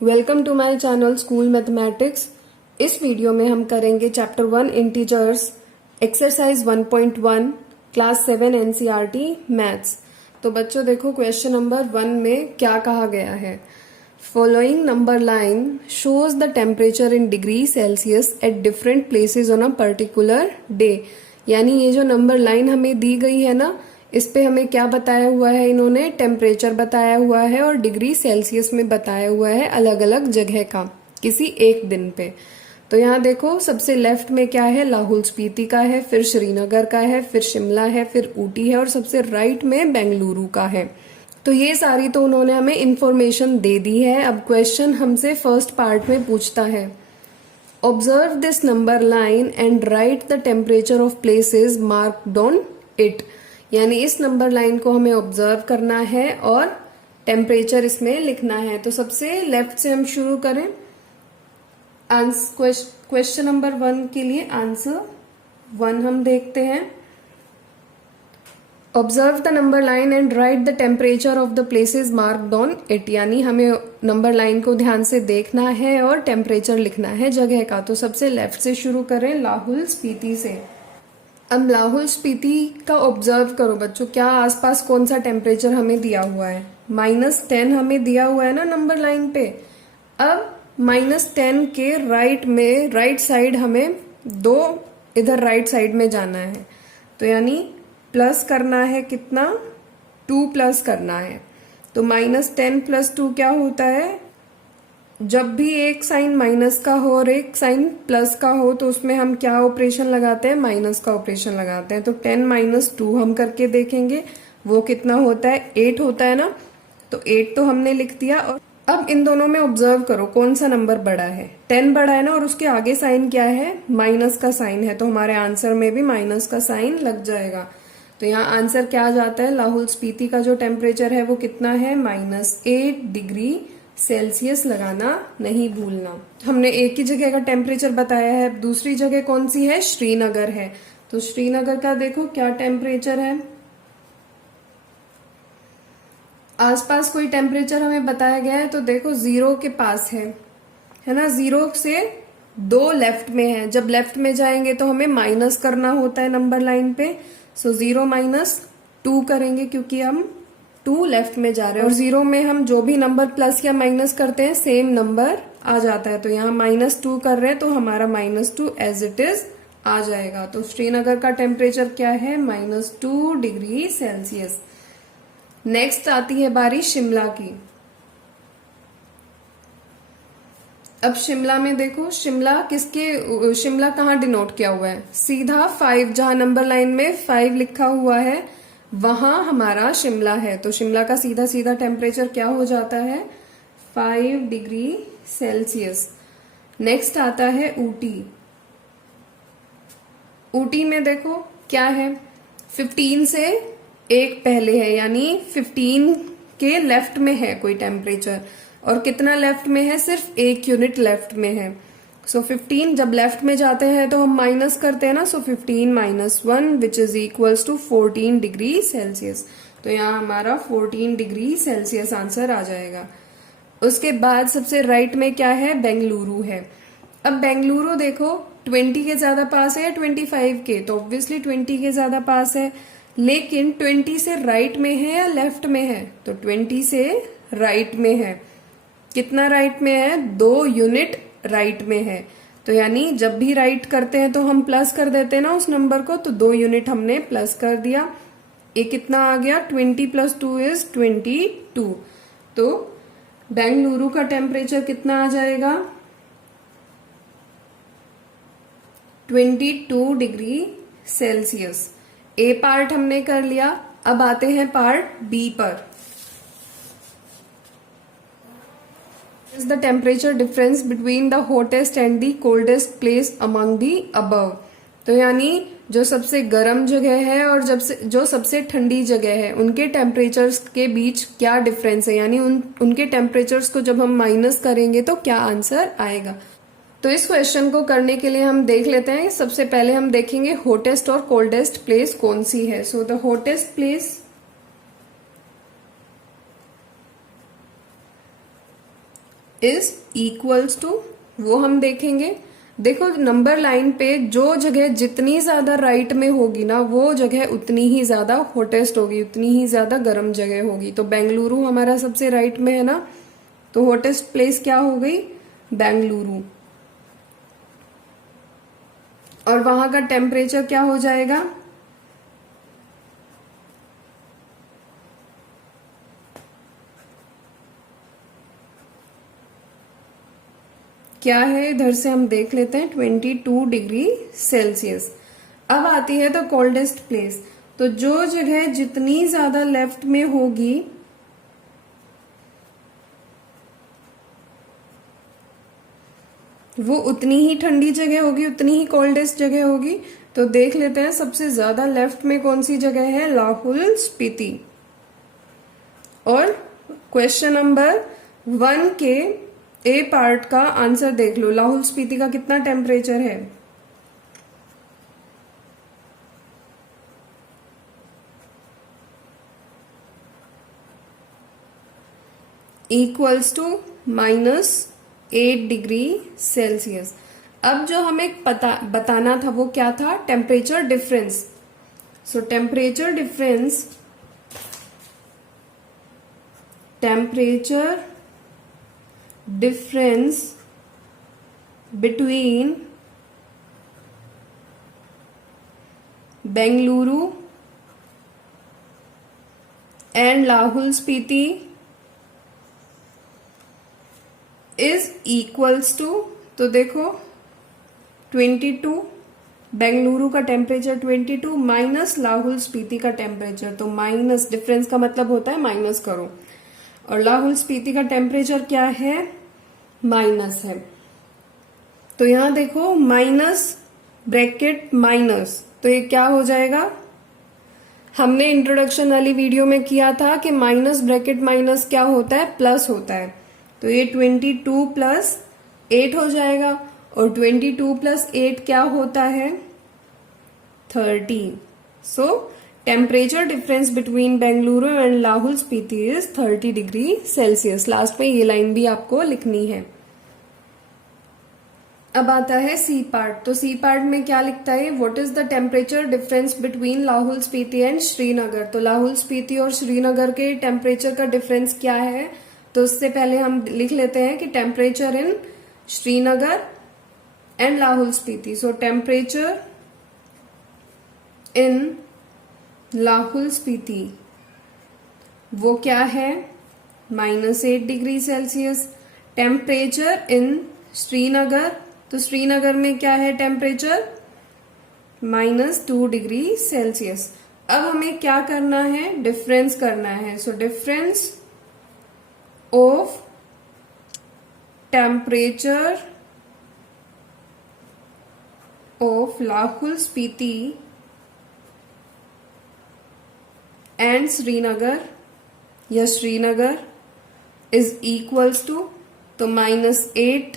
Welcome to my channel school mathematics. इस video में हम करेंगे chapter 1 integers exercise 1.1 class 7 NCERT maths. तो बच्चों देखो क्वेश्चन नंबर 1 में क्या कहा गया है। Following number line shows the temperature in degree Celsius at different places on a particular day. यानी ये जो नंबर लाइन हमें दी गई है ना, इस पे हमें क्या बताया हुआ है, इन्होंने टेम्परेचर बताया हुआ है और डिग्री सेल्सियस में बताया हुआ है अलग अलग जगह का किसी एक दिन पे। तो यहाँ देखो सबसे लेफ्ट में क्या है, लाहौल स्पीति का है, फिर श्रीनगर का है, फिर शिमला है, फिर ऊटी है और सबसे राइट में बेंगलुरु का है। तो ये सारी तो उन्होंने हमें इंफॉर्मेशन दे दी है। अब क्वेश्चन हमसे फर्स्ट पार्ट में पूछता है, observe this number line and right the temperature of places marked on it. यानी इस नंबर लाइन को हमें ऑब्जर्व करना है और टेम्परेचर इसमें लिखना है। तो सबसे लेफ्ट से हम शुरू करें। क्वेश्चन नंबर 1 के लिए आंसर 1 हम देखते हैं। Observe the number line and right the temperature of the places marked on it. यानी हमें नंबर लाइन को ध्यान से देखना है और टेम्परेचर लिखना है जगह का। तो सबसे लेफ्ट से शुरू करें, लाहौल स्पीति से। अब लाहौल स्पीति का ऑब्जर्व करो बच्चों, क्या आसपास कौन सा टेम्परेचर हमें दिया हुआ है। -10 हमें दिया हुआ है ना नंबर लाइन पे। अब -10 के राइट साइड हमें इधर राइट साइड में जाना है। तो यानी प्लस करना है कितना, 2 प्लस करना है। तो -10 + 2 क्या होता है, जब भी एक साइन माइनस का हो और एक साइन प्लस का हो तो उसमें हम क्या ऑपरेशन लगाते हैं, माइनस का ऑपरेशन लगाते हैं। तो 10 - 2 हम करके देखेंगे वो कितना होता है, 8 होता है ना। तो 8 तो हमने लिख दिया। और अब इन दोनों में ऑब्जर्व करो कौन सा नंबर बड़ा है। 10 बड़ा है ना, और उसके आगे साइन क्या है, माइनस का साइन है। तो हमारे आंसर में भी माइनस का साइन लग जाएगा। तो यहाँ आंसर क्या आ जाता है, लाहौल स्पीति का जो टेम्परेचर है वो कितना है, -8 डिग्री सेल्सियस लगाना नहीं भूलना। हमने एक ही जगह का टेम्परेचर बताया है। दूसरी जगह कौन सी है, श्रीनगर है। तो श्रीनगर का देखो क्या टेम्परेचर है। आसपास कोई टेम्परेचर हमें बताया गया है तो देखो 0 के पास है ना। 0 से 2 लेफ्ट में है। जब लेफ्ट में जाएंगे तो हमें माइनस करना होता है नंबर लाइन पे। सो 0 - 2 करेंगे क्योंकि हम 2 लेफ्ट में जा रहे हैं। और 0 में हम जो भी नंबर प्लस या माइनस करते हैं सेम नंबर आ जाता है। तो यहाँ -2 कर रहे हैं तो हमारा -2 एज इट इज आ जाएगा। तो श्रीनगर का टेम्परेचर क्या है, -2 डिग्री सेल्सियस। नेक्स्ट आती है बारी शिमला की। अब शिमला में देखो, शिमला कहाँ डिनोट किया हुआ है, सीधा 5, जहां नंबर लाइन में 5 लिखा हुआ है वहां हमारा शिमला है। तो शिमला का सीधा सीधा टेम्परेचर क्या हो जाता है, 5 डिग्री सेल्सियस। नेक्स्ट आता है ऊटी। ऊटी में देखो क्या है, 15 से 1 पहले है, यानी 15 के लेफ्ट में है कोई टेम्परेचर। और कितना लेफ्ट में है, सिर्फ 1 यूनिट लेफ्ट में है। सो 15 जब लेफ्ट में जाते हैं तो हम माइनस करते हैं ना। So 15 - 1 which is equals to 14 degree Celsius. तो यहाँ हमारा 14 डिग्री सेल्सियस आंसर आ जाएगा। उसके बाद सबसे राइट में क्या है, बेंगलुरु है। अब बेंगलुरु देखो 20 के ज्यादा पास है या 25 के, तो ऑब्वियसली 20 के ज्यादा पास है। लेकिन 20 से राइट में है या लेफ्ट में है, तो 20 से राइट में है। कितना राइट में है, 2 यूनिट राइट में है। तो यानी जब भी राइट करते हैं तो हम प्लस कर देते हैं ना उस नंबर को। तो 2 यूनिट हमने प्लस कर दिया। ये कितना आ गया, 20 + 2 इज 22। तो बेंगलुरु का टेम्परेचर कितना आ जाएगा, 22 डिग्री सेल्सियस। ए पार्ट हमने कर लिया। अब आते हैं पार्ट बी पर। Is the temperature difference between the hottest and the coldest place among the above. तो यानी जो सबसे गर्म जगह है और जो सबसे ठंडी जगह है उनके टेम्परेचर्स के बीच क्या डिफरेंस है, यानी उनके टेम्परेचर्स को जब हम माइनस करेंगे तो क्या आंसर आएगा। तो इस क्वेश्चन को करने के लिए हम देख लेते हैं। सबसे पहले हम देखेंगे हॉटेस्ट और कोल्डेस्ट प्लेस कौन सी है। So the hottest place is equals to, वो हम देखेंगे। देखो नंबर लाइन पे जो जगह जितनी ज्यादा राइट में होगी ना, वो जगह उतनी ही ज्यादा हॉटेस्ट होगी, उतनी ही ज्यादा गर्म जगह होगी। तो बेंगलुरु हमारा सबसे राइट में है ना, तो हॉटेस्ट प्लेस क्या हो गई, बेंगलुरु। और वहां का टेम्परेचर क्या हो जाएगा, क्या है, इधर से हम देख लेते हैं, 22 डिग्री सेल्सियस। अब आती है द कोल्डेस्ट प्लेस। तो जो जगह जितनी ज्यादा लेफ्ट में होगी वो उतनी ही ठंडी जगह होगी, उतनी ही कोल्डेस्ट जगह होगी। तो देख लेते हैं सबसे ज्यादा लेफ्ट में कौन सी जगह है, लाहौल स्पीति। और क्वेश्चन नंबर 1 के ए पार्ट का आंसर देख लो, लाहौल स्पीति का कितना टेम्परेचर है, इक्वल्स टू -8 डिग्री सेल्सियस। अब जो हमें बताना था वो क्या था, temperature difference. So temperature difference between Bengaluru and Lahaul Spiti is equals to, तो देखो 22, बेंगलुरु का टेम्परेचर 22 माइनस लाहौल स्पीति का टेम्परेचर, तो माइनस, डिफरेंस का मतलब होता है माइनस करो। और लाहौल स्पीति का टेम्परेचर क्या है, माइनस है। तो यहां देखो माइनस ब्रैकेट माइनस, तो ये क्या हो जाएगा, हमने इंट्रोडक्शन वाली वीडियो में किया था कि माइनस ब्रैकेट माइनस क्या होता है, प्लस होता है। तो ये 22 प्लस 8 हो जाएगा, और 22 प्लस 8 क्या होता है, 13। सो temperature difference between Bengaluru and Lahaul Spiti is 30 degree Celsius. Last में ये लाइन भी आपको लिखनी है। अब आता है सी पार्ट। तो सी पार्ट में क्या लिखता है, what is the temperature difference between Lahaul Spiti and Srinagar. तो लाहौल स्पीति और श्रीनगर के टेम्परेचर का डिफरेंस क्या है, तो उससे पहले हम लिख लेते हैं कि temperature in Srinagar and Lahaul Spiti. So temperature in Lahaul Spiti वो क्या है, -8 degree Celsius. Temperature in Srinagar, तो श्रीनगर में क्या है टेम्परेचर, -2 डिग्री सेल्सियस। अब हमें क्या करना है, डिफरेंस करना है। So difference of temperature of Lahaul Spiti and Srinagar या श्रीनगर इज इक्वल्स टू, तो -8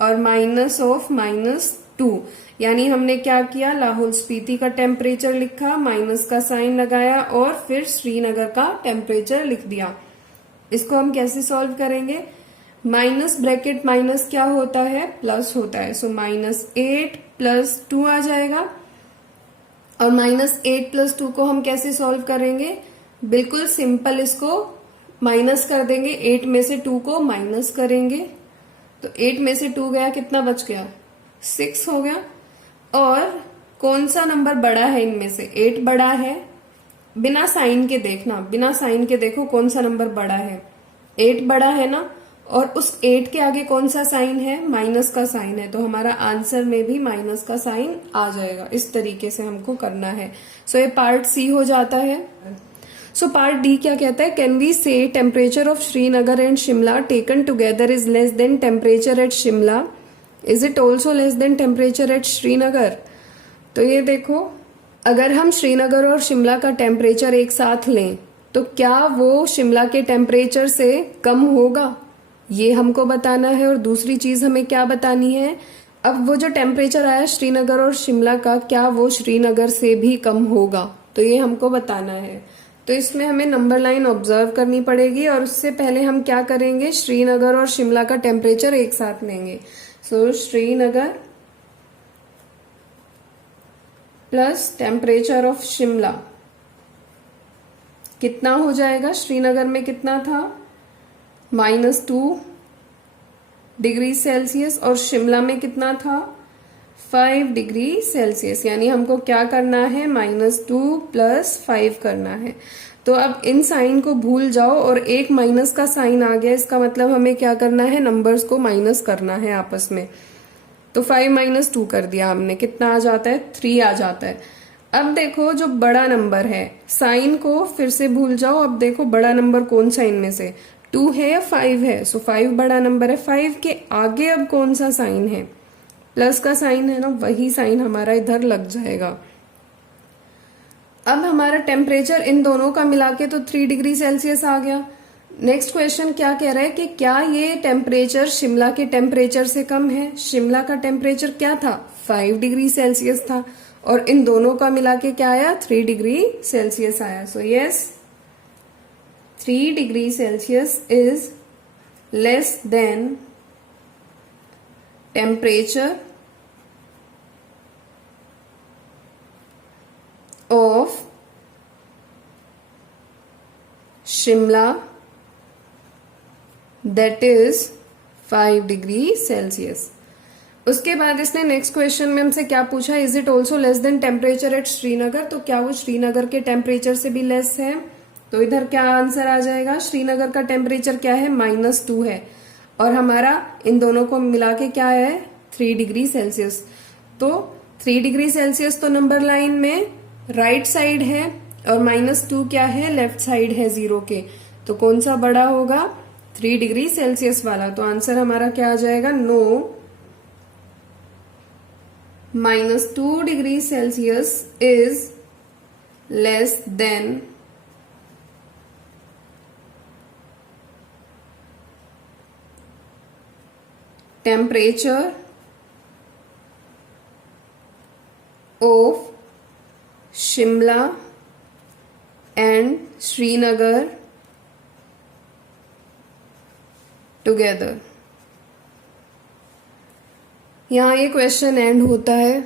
और माइनस ऑफ -2, यानी हमने क्या किया, लाहौल स्पीति का टेम्परेचर लिखा, माइनस का साइन लगाया और फिर श्रीनगर का टेम्परेचर लिख दिया। इसको हम कैसे सॉल्व करेंगे, माइनस ब्रैकेट माइनस क्या होता है, प्लस होता है। सो -8 + 2 आ जाएगा। और -8 + 2 को हम कैसे सॉल्व करेंगे, बिल्कुल सिंपल, इसको माइनस कर देंगे, 8 में से 2 को माइनस करेंगे, तो 8 में से 2 गया, कितना बच गया, 6 हो गया। और कौन सा नंबर बड़ा है इनमें से, 8 बड़ा है, बिना साइन के देखना, बिना साइन के देखो कौन सा नंबर बड़ा है, 8 बड़ा है ना। और उस 8 के आगे कौन सा साइन है, माइनस का साइन है, तो हमारा आंसर में भी माइनस का साइन आ जाएगा। इस तरीके से हमको करना है। सो ये पार्ट सी हो जाता है। सो पार्ट डी क्या कहता है, कैन वी से temperature of Srinagar and Shimla taken together is less than temperature at Shimla, is it also less than temperature at Srinagar. तो ये देखो, अगर हम श्रीनगर और शिमला का टेम्परेचर एक साथ लें तो क्या वो शिमला के टेम्परेचर से कम होगा, ये हमको बताना है। और दूसरी चीज हमें क्या बतानी है, अब वो जो टेम्परेचर आया श्रीनगर और शिमला का, क्या वो श्रीनगर से भी कम होगा, तो ये हमको बताना है। तो इसमें हमें नंबर लाइन ऑब्जर्व करनी पड़ेगी और उससे पहले हम क्या करेंगे, श्रीनगर और शिमला का टेम्परेचर एक साथ लेंगे। So Srinagar plus temperature of Shimla कितना हो जाएगा, श्रीनगर में कितना था -2 डिग्री सेल्सियस और शिमला में कितना था 5 डिग्री सेल्सियस। यानी हमको क्या करना है, -2 + 5 करना है। तो अब इन साइन को भूल जाओ और एक माइनस का साइन आ गया, इसका मतलब हमें क्या करना है, नंबर्स को माइनस करना है आपस में। तो 5 - 2 कर दिया हमने, कितना आ जाता है 3 आ जाता है। अब देखो जो बड़ा नंबर है, साइन को फिर से भूल जाओ। अब देखो बड़ा नंबर कौन सा इनमें से 2 है या 5 है। सो 5 बड़ा नंबर है। 5 के आगे अब कौन सा साइन है, प्लस का साइन है ना, वही साइन हमारा इधर लग जाएगा। अब हमारा टेम्परेचर इन दोनों का मिला के तो 3 डिग्री सेल्सियस आ गया। नेक्स्ट क्वेश्चन क्या कह रहा है कि क्या ये टेम्परेचर शिमला के टेम्परेचर से कम है। शिमला का टेम्परेचर क्या था, 5 डिग्री सेल्सियस था और इन दोनों का मिला के क्या आया, 3 डिग्री सेल्सियस आया। So yes, 3 degree Celsius is less than temperature of Shimla, that is 5 degree Celsius. उसके बाद इसने नेक्स्ट क्वेश्चन में हमसे क्या पूछा, is it also less than temperature at Srinagar. तो क्या वो श्रीनगर के टेम्परेचर से भी लेस है। तो इधर क्या आंसर आ जाएगा, श्रीनगर का टेम्परेचर क्या है, -2 है और हमारा इन दोनों को मिला के क्या है 3 डिग्री सेल्सियस। तो 3 डिग्री सेल्सियस तो नंबर लाइन में राइट साइड है और -2 क्या है, लेफ्ट साइड है 0 के। तो कौन सा बड़ा होगा, 3 डिग्री सेल्सियस वाला। तो आंसर हमारा क्या आ जाएगा, no, -2 degree Celsius is less than temperature of Shimla and Srinagar together. यहाँ ये क्वेश्चन एंड होता है।